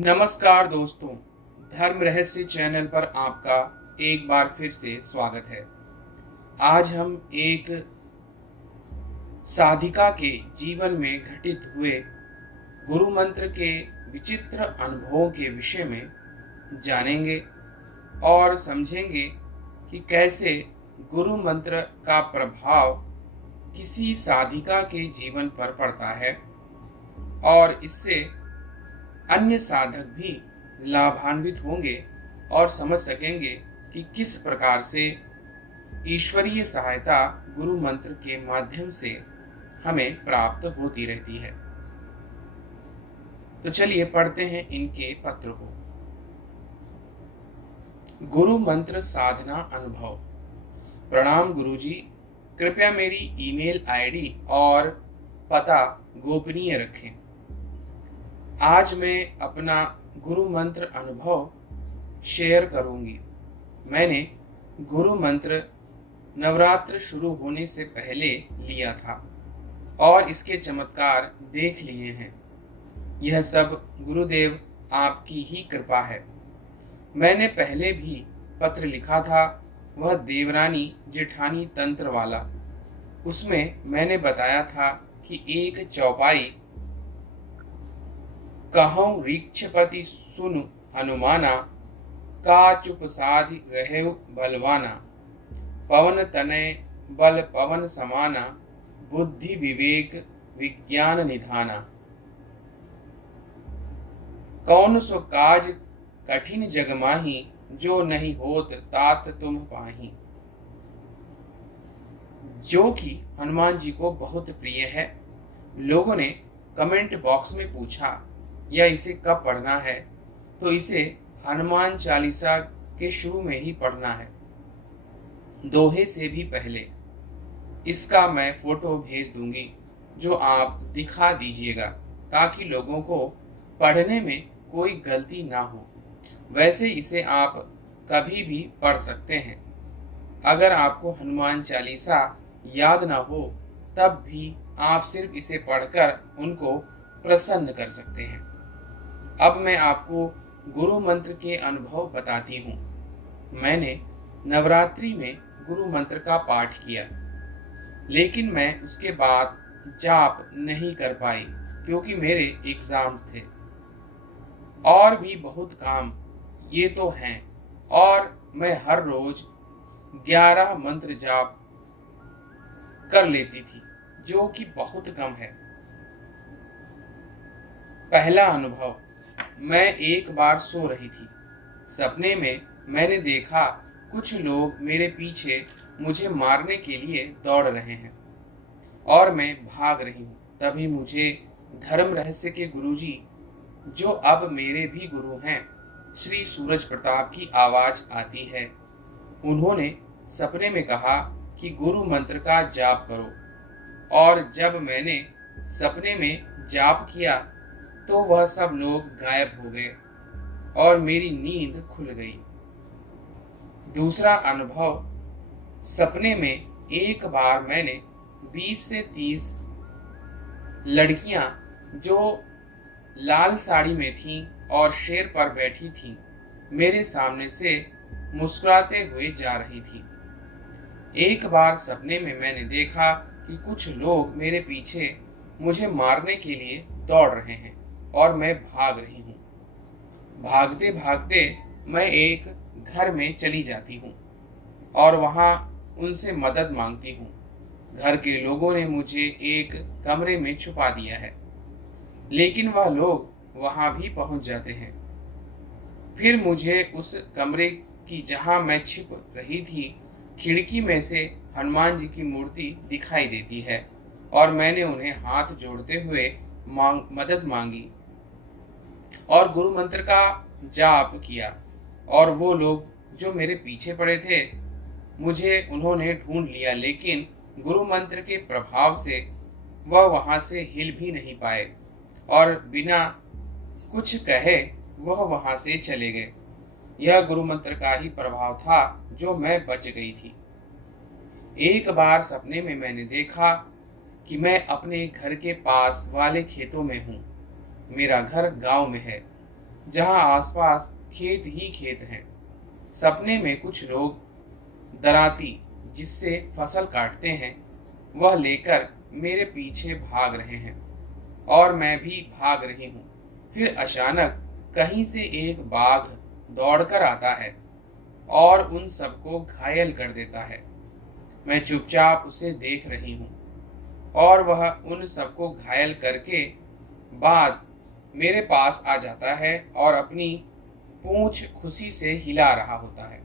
नमस्कार दोस्तों, धर्म रहस्य चैनल पर आपका एक बार फिर से स्वागत है। आज हम एक साधिका के जीवन में घटित हुए गुरु मंत्र के विचित्र अनुभवों के विषय में जानेंगे और समझेंगे कि कैसे गुरु मंत्र का प्रभाव किसी साधिका के जीवन पर पड़ता है और इससे अन्य साधक भी लाभान्वित होंगे और समझ सकेंगे कि किस प्रकार से ईश्वरीय सहायता गुरु मंत्र के माध्यम से हमें प्राप्त होती रहती है। तो चलिए पढ़ते हैं इनके पत्र को। गुरु मंत्र साधना अनुभव। प्रणाम गुरुजी, कृपया मेरी ईमेल आईडी और पता गोपनीय रखें। आज मैं अपना गुरु मंत्र अनुभव शेयर करूंगी। मैंने गुरु मंत्र नवरात्र शुरू होने से पहले लिया था और इसके चमत्कार देख लिए हैं। यह सब गुरुदेव आपकी ही कृपा है। मैंने पहले भी पत्र लिखा था, वह देवरानी जेठानी तंत्र वाला। उसमें मैंने बताया था कि एक चौपाई कहूँ रीक्षपति सुनु हनुमाना, का चुप साधि रहे बलवाना, पवन तनय बल पवन समाना, बुद्धि विवेक विज्ञान निधाना। कौन सो काज कठिन जग माही, जो नहीं होत तात तुम पाही। जो कि हनुमान जी को बहुत प्रिय है। लोगों ने कमेंट बॉक्स में पूछा या इसे कब पढ़ना है, तो इसे हनुमान चालीसा के शुरू में ही पढ़ना है, दोहे से भी पहले। इसका मैं फोटो भेज दूंगी जो आप दिखा दीजिएगा ताकि लोगों को पढ़ने में कोई गलती ना हो। वैसे इसे आप कभी भी पढ़ सकते हैं। अगर आपको हनुमान चालीसा याद ना हो तब भी आप सिर्फ इसे पढ़कर उनको प्रसन्न कर सकते हैं। अब मैं आपको गुरु मंत्र के अनुभव बताती हूँ। मैंने नवरात्रि में गुरु मंत्र का पाठ किया, लेकिन मैं उसके बाद जाप नहीं कर पाई क्योंकि मेरे एग्जाम्स थे और भी बहुत काम ये तो हैं। और मैं हर रोज 11 मंत्र जाप कर लेती थी, जो कि बहुत कम है। पहला अनुभव, मैं एक बार सो रही थी। सपने में मैंने देखा कुछ लोग मेरे पीछे मुझे मारने के लिए दौड़ रहे हैं और मैं भाग रही हूँ। तभी मुझे धर्म रहस्य के गुरुजी, जो अब मेरे भी गुरु हैं, श्री सूरज प्रताप की आवाज आती है। उन्होंने सपने में कहा कि गुरु मंत्र का जाप करो। और जब मैंने सपने में जाप किया तो वह सब लोग गायब हो गए और मेरी नींद खुल गई। दूसरा अनुभव, सपने में एक बार मैंने 20 से 30 लड़कियां जो लाल साड़ी में थीं और शेर पर बैठी थीं, मेरे सामने से मुस्कुराते हुए जा रही थी। एक बार सपने में मैंने देखा कि कुछ लोग मेरे पीछे मुझे मारने के लिए दौड़ रहे हैं और मैं भाग रही हूँ। भागते भागते मैं एक घर में चली जाती हूँ और वहाँ उनसे मदद मांगती हूँ। घर के लोगों ने मुझे एक कमरे में छुपा दिया है, लेकिन वह लोग वहाँ भी पहुँच जाते हैं। फिर मुझे उस कमरे की जहाँ मैं छिप रही थी, खिड़की में से हनुमान जी की मूर्ति दिखाई देती है और मैंने उन्हें हाथ जोड़ते हुए मदद मांगी और गुरु मंत्र का जाप किया। और वो लोग जो मेरे पीछे पड़े थे, मुझे उन्होंने ढूंढ लिया, लेकिन गुरु मंत्र के प्रभाव से वह वहां से हिल भी नहीं पाए और बिना कुछ कहे वह वहां से चले गए। यह गुरु मंत्र का ही प्रभाव था जो मैं बच गई थी। एक बार सपने में मैंने देखा कि मैं अपने घर के पास वाले खेतों में हूँ। मेरा घर गांव में है। जहां आसपास खेत ही खेत हैं। सपने में कुछ लोग दराती जिससे फसल काटते हैं वह लेकर मेरे पीछे भाग रहे हैं और मैं भी भाग रही हूँ। फिर अचानक कहीं से एक बाघ दौड़कर आता है और उन सबको घायल कर देता है। मैं चुपचाप उसे देख रही हूँ और वह उन सबको घायल करके बाद मेरे पास आ जाता है और अपनी पूंछ खुशी से हिला रहा होता है।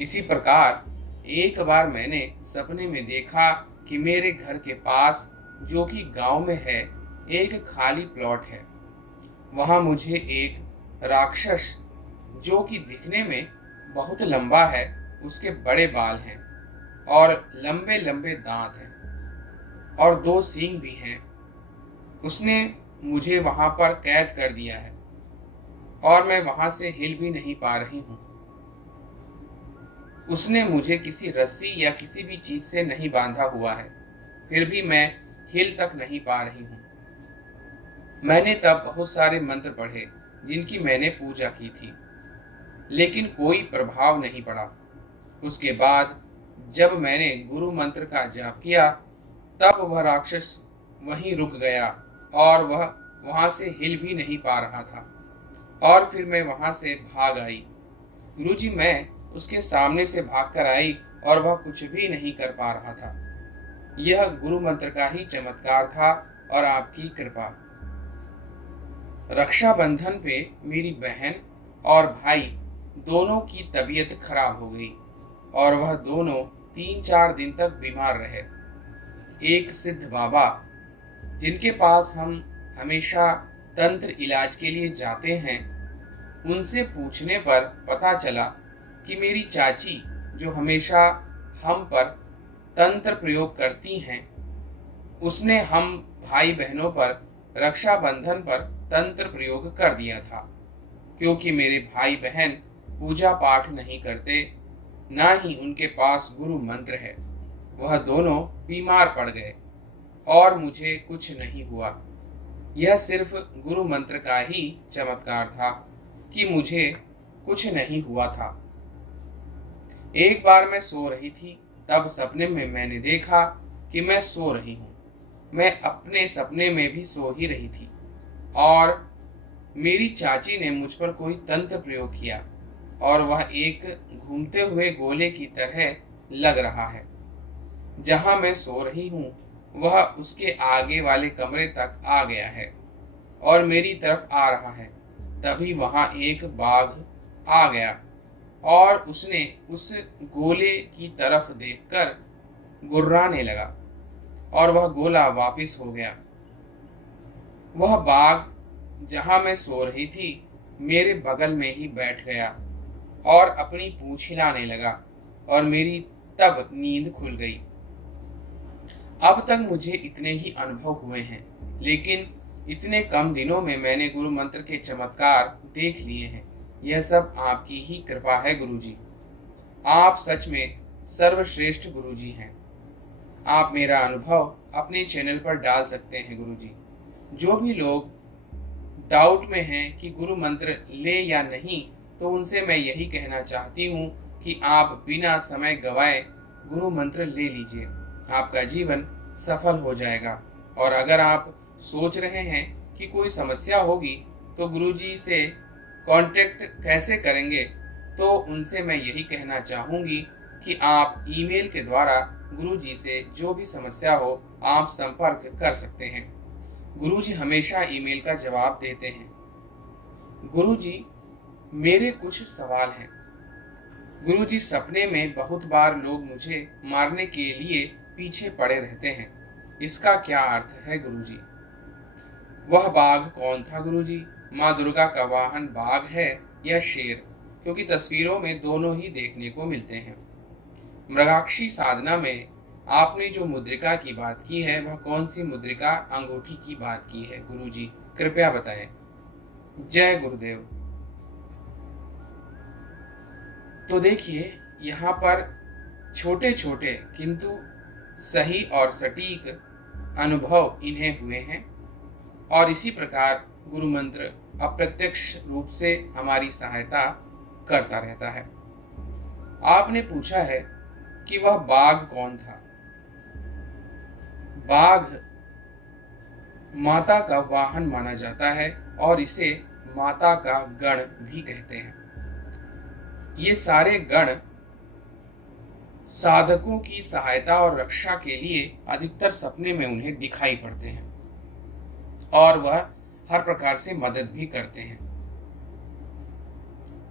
इसी प्रकार एक बार मैंने सपने में देखा कि मेरे घर के पास, जो कि गांव में है, एक खाली प्लॉट है। वहां मुझे एक राक्षस, जो कि दिखने में बहुत लंबा है, उसके बड़े बाल हैं और लंबे लंबे दांत हैं और 2 सींग भी हैं। उसने मुझे वहां पर कैद कर दिया है और मैं वहां से हिल भी नहीं पा रही हूँ। उसने मुझे किसी रस्सी या किसी भी चीज से नहीं बांधा हुआ है, फिर भी मैं हिल तक नहीं पा रही हूँ। मैंने तब बहुत सारे मंत्र पढ़े जिनकी मैंने पूजा की थी, लेकिन कोई प्रभाव नहीं पड़ा। उसके बाद जब मैंने गुरु मंत्र का जाप किया तब वह राक्षस वहीं रुक गया और वह वहां से हिल भी नहीं पा रहा था और फिर मैं वहां से भाग आई। गुरुजी, मैं उसके सामने से भागकर आई और वह कुछ भी नहीं कर पा रहा था। यह गुरु मंत्र का ही चमत्कार था और आपकी कृपा। रक्षाबंधन पे मेरी बहन और भाई दोनों की तबीयत खराब हो गई और वह दोनों 3-4 दिन तक बीमार रहे। एक सिद्ध बाबा, जिनके पास हम हमेशा तंत्र इलाज के लिए जाते हैं, उनसे पूछने पर पता चला कि मेरी चाची, जो हमेशा हम पर तंत्र प्रयोग करती हैं, उसने हम भाई बहनों पर रक्षाबंधन पर तंत्र प्रयोग कर दिया था। क्योंकि मेरे भाई बहन पूजा पाठ नहीं करते, ना ही उनके पास गुरु मंत्र है, वह दोनों बीमार पड़ गए और मुझे कुछ नहीं हुआ। यह सिर्फ गुरु मंत्र का ही चमत्कार था कि मुझे कुछ नहीं हुआ था। एक बार मैं सो रही थी, तब सपने में मैंने देखा कि मैं सो रही हूँ। मैं अपने सपने में भी सो ही रही थी और मेरी चाची ने मुझ पर कोई तंत्र प्रयोग किया और वह एक घूमते हुए गोले की तरह लग रहा है। जहां मैं सो रही हूँ वह उसके आगे वाले कमरे तक आ गया है और मेरी तरफ आ रहा है। तभी वहां एक बाघ आ गया और उसने उस गोले की तरफ देखकर गुर्राने लगा और वह गोला वापस हो गया। वह बाघ, जहां मैं सो रही थी, मेरे बगल में ही बैठ गया और अपनी पूंछ हिलाने लगा और मेरी तब नींद खुल गई। अब तक मुझे इतने ही अनुभव हुए हैं, लेकिन इतने कम दिनों में मैंने गुरु मंत्र के चमत्कार देख लिए हैं। यह सब आपकी ही कृपा है गुरुजी। आप सच में सर्वश्रेष्ठ गुरुजी हैं। आप मेरा अनुभव अपने चैनल पर डाल सकते हैं गुरुजी। जो भी लोग डाउट में हैं कि गुरु मंत्र ले या नहीं, तो उनसे मैं यही कहना चाहती हूँ कि आप बिना समय गवाए गुरु मंत्र ले लीजिए। आपका जीवन सफल हो जाएगा। और अगर आप सोच रहे हैं कि कोई समस्या होगी तो गुरुजी से कांटेक्ट कैसे करेंगे, तो उनसे मैं यही कहना चाहूँगी कि आप ईमेल के द्वारा गुरुजी से जो भी समस्या हो आप संपर्क कर सकते हैं। गुरुजी हमेशा ईमेल का जवाब देते हैं। गुरुजी, मेरे कुछ सवाल हैं। गुरुजी, सपने में बहुत बार लोग मुझे मारने के लिए पीछे पड़े रहते हैं, इसका क्या अर्थ है गुरुजी? वह बाघ कौन था गुरुजी? माँ दुर्गा का वाहन बाघ है या शेर? क्योंकि तस्वीरों में दोनों ही देखने को मिलते हैं। मृगाक्षी साधना में आपने जो मुद्रिका की बात की है, वह कौन सी मुद्रिका अंगूठी की बात की है गुरुजी? कृपया बताएं। जय गुरुदेव। तो देखिए, यहाँ पर छोटे छोटे किंतु सही और सटीक अनुभव इन्हें हुए हैं और इसी प्रकार गुरु मंत्र अप्रत्यक्ष रूप से हमारी सहायता करता रहता है। आपने पूछा है कि वह बाघ कौन था। बाघ माता का वाहन माना जाता है और इसे माता का गण भी कहते हैं। ये सारे गण साधकों की सहायता और रक्षा के लिए अधिकतर सपने में उन्हें दिखाई पड़ते हैं और वह हर प्रकार से मदद भी करते हैं।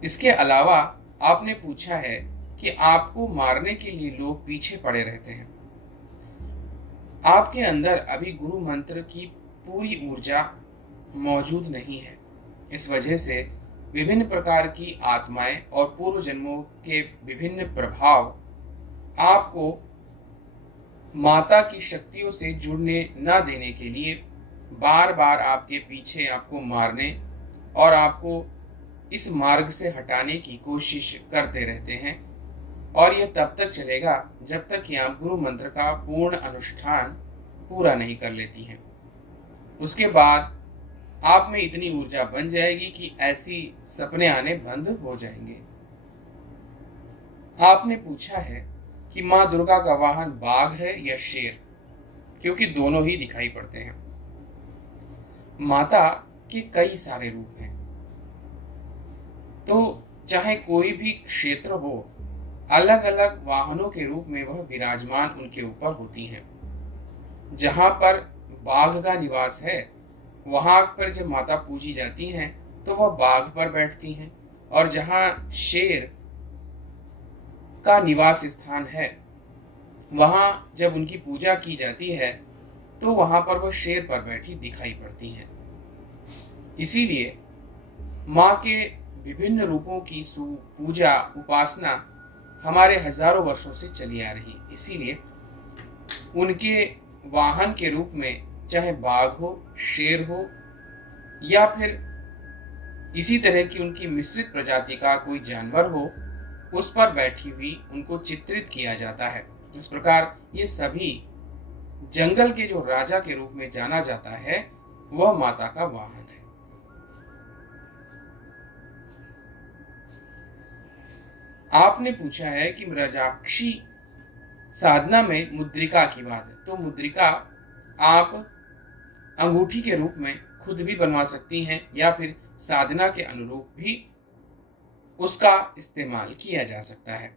इसके अलावा आपने पूछा है कि आपको मारने के लिए लोग पीछे पड़े रहते हैं। आपके अंदर अभी गुरु मंत्र की पूरी ऊर्जा मौजूद नहीं है। इस वजह से विभिन्न प्रकार की आत्माएं और पूर्व जन्मों के विभिन्न प्रभाव आपको माता की शक्तियों से जुड़ने न देने के लिए बार बार आपके पीछे आपको मारने और आपको इस मार्ग से हटाने की कोशिश करते रहते हैं। और यह तब तक चलेगा जब तक कि आप गुरु मंत्र का पूर्ण अनुष्ठान पूरा नहीं कर लेती हैं। उसके बाद आप में इतनी ऊर्जा बन जाएगी कि ऐसी सपने आने बंद हो जाएंगे। आपने पूछा है कि माँ दुर्गा का वाहन बाघ है या शेर, क्योंकि दोनों ही दिखाई पड़ते हैं। माता के कई सारे रूप हैं, तो चाहे कोई भी क्षेत्र हो, अलग अलग वाहनों के रूप में वह विराजमान उनके ऊपर होती हैं। जहां पर बाघ का निवास है वहां पर जब माता पूजी जाती हैं तो वह बाघ पर बैठती हैं, और जहां शेर का निवास स्थान है वहां जब उनकी पूजा की जाती है तो वहां पर वह शेर पर बैठी दिखाई पड़ती हैं। इसीलिए माँ के विभिन्न रूपों की पूजा उपासना हमारे हजारों वर्षों से चली आ रही। इसीलिए उनके वाहन के रूप में चाहे बाघ हो, शेर हो या फिर इसी तरह की उनकी मिश्रित प्रजाति का कोई जानवर हो, उस पर बैठी हुई उनको चित्रित किया जाता है। इस प्रकार ये सभी जंगल के जो राजा के रूप में जाना जाता है वह माता का वाहन है। आपने पूछा है कि मृजाक्षी साधना में मुद्रिका की बात है, तो मुद्रिका आप अंगूठी के रूप में खुद भी बनवा सकती हैं या फिर साधना के अनुरूप भी उसका इस्तेमाल किया जा सकता है।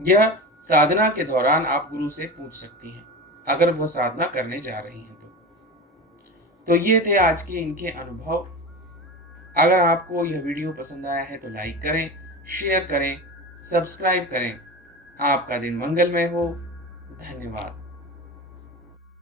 यह साधना के दौरान आप गुरु से पूछ सकती हैं अगर वह साधना करने जा रही हैं तो ये थे आज के इनके अनुभव। अगर आपको यह वीडियो पसंद आया है तो लाइक करें, शेयर करें, सब्सक्राइब करें। आपका दिन मंगलमय हो। धन्यवाद।